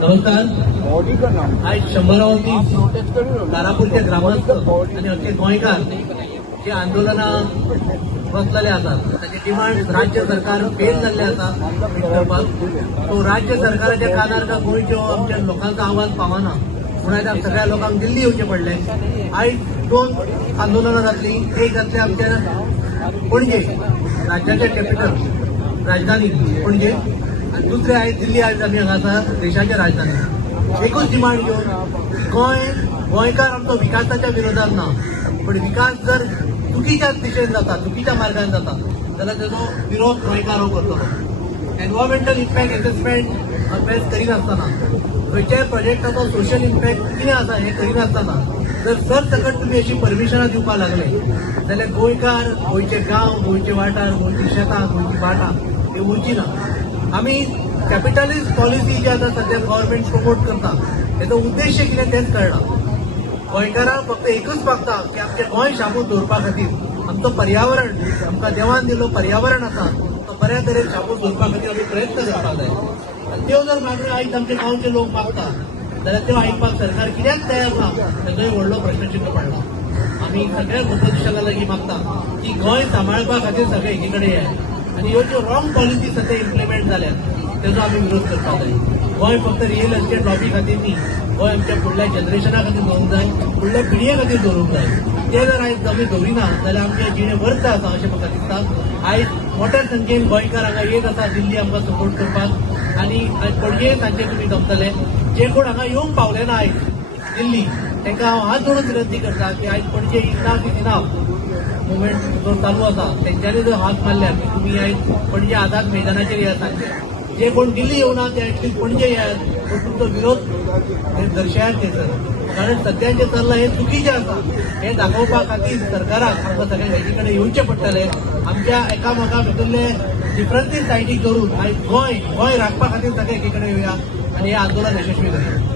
नमस्कार. आज 100 तारापूरचे ग्रामस्थ आणि अख्खे गोंयकार जे आंदोलनात बसलेले असतात त्याची डिमांड राज्य सरकार फेल झाले असतात. तो राज्य सरकाराच्या कानार का गोंयच्यो आमच्या लोकांचा आवाज पावना म्हणून सगळ्या लोकांक दिल्ली येवचे पडले. आज 2 आंदोलनां जातली. एक जातले आमच्या पणजे राज्याचे कॅपिटल राजधानी पणजे आणि दुसरे आहे दिल्ली. आज आम्ही हांगा देशाच्या राजधानी एकूच डिमांड घेऊन गोंयकार आमचो विकासाच्या विरोधात ना, पण विकास जर चुकीच्या दिशेन जाता चुकीच्या मार्गान जाता जाल्यार ताचो विरोध गोंयकार हो करतलो. एनवायरमेंटल इम्पॅक्ट एसेसमेंट अभ्यास करिनासतना खंयच्याय प्रोजेक्टाचो सोशल इम्पॅक्ट कितें आसा हें करिनासतना जर सरसकट तुमी अशी परमिशनां दिवपाक लागले जाल्यार गोंयकार गोंयचे गांव गोंयचे वाठार गोंयची शेतां गोंयची भाटां हे उरची ना. आमी कॅपिटलिस्ट पॉलिसी जी आतां सध्या गव्हर्नमेंट प्रमोट करता हेचो उद्देश कितें तेंच कळना. गोंयकारांक फक्त एकूच मागता की आमचें गोंय शाबूत दवरपा खातीर आमचो पर्यावरण आमकां देवान दिल्लो पर्यावरण आसा तो बऱ्या तरेन शाबूत दवरपा खातीर आमी प्रयत्न करपाक जाय. आनी त्यो जर मागण्यो आयज आमचे गांवचे लोक मागता जाल्यार त्यो आयकपाक सरकार कित्याक तयार ना हेचोय व्हडलो प्रश्नचिन्ह पडला. आमी सगळ्या ऑपोजिशना लागीं मागता की गोंय सांबाळपा खातीर सगळे एकी कडेन येयात आनी ह्यो ज्यो रॉंग पॉलिसी सध्या इम्प्लिमेंट जाल्यात तेजो आमी विरोध करपाक जाय. गोंय फक्त रियल एस्टेट लॉबी खातीर न्ही, गोंय आमच्या फुडल्या जनरेशना खातीर दवरूंक जाय, फुडल्या पिळये खातीर दवरूंक जाय. ते जर आयज आमी दवरिना जाल्यार आमचें जिणें वर्थ आसा अशें म्हाका दिसता. आयज मोठ्या संख्येन गोंयकार हांगा येत आसा दिल्ली आमकां सपोर्ट करपाक आनी आयज पणजे सांजे तुमी जमतले. जे कोण हांगा येवंक पावले ना आयज दिल्ली तांकां हांव हात जोडून विनंती करता की आयज पणजे इनाफ इज इनाफ मुवमेंट जो चालू आसा तेंच्यांनी जर हात मारल्या की तुमी आयज पणजे आझाद मैदानाचेर येयात सांजे. जे कोण दिल्ली येवना ते ऍटलिस्ट पणजे येयात तो तुमचो विरोध दर्शयात थंयसर. कारण सध्या जे चल्लां हें चुकीचें आसा हें दाखोवपा खातीर सरकाराक आमकां सगळ्यांक एकी कडेन येवचें पडटलें. आमच्या एकामेका भितरले डिफरन्सीस सायडीक धरून आयज गोंय राखपा खातीर सगळे एकी कडेन येवया आनी हें आंदोलन यशस्वी करया.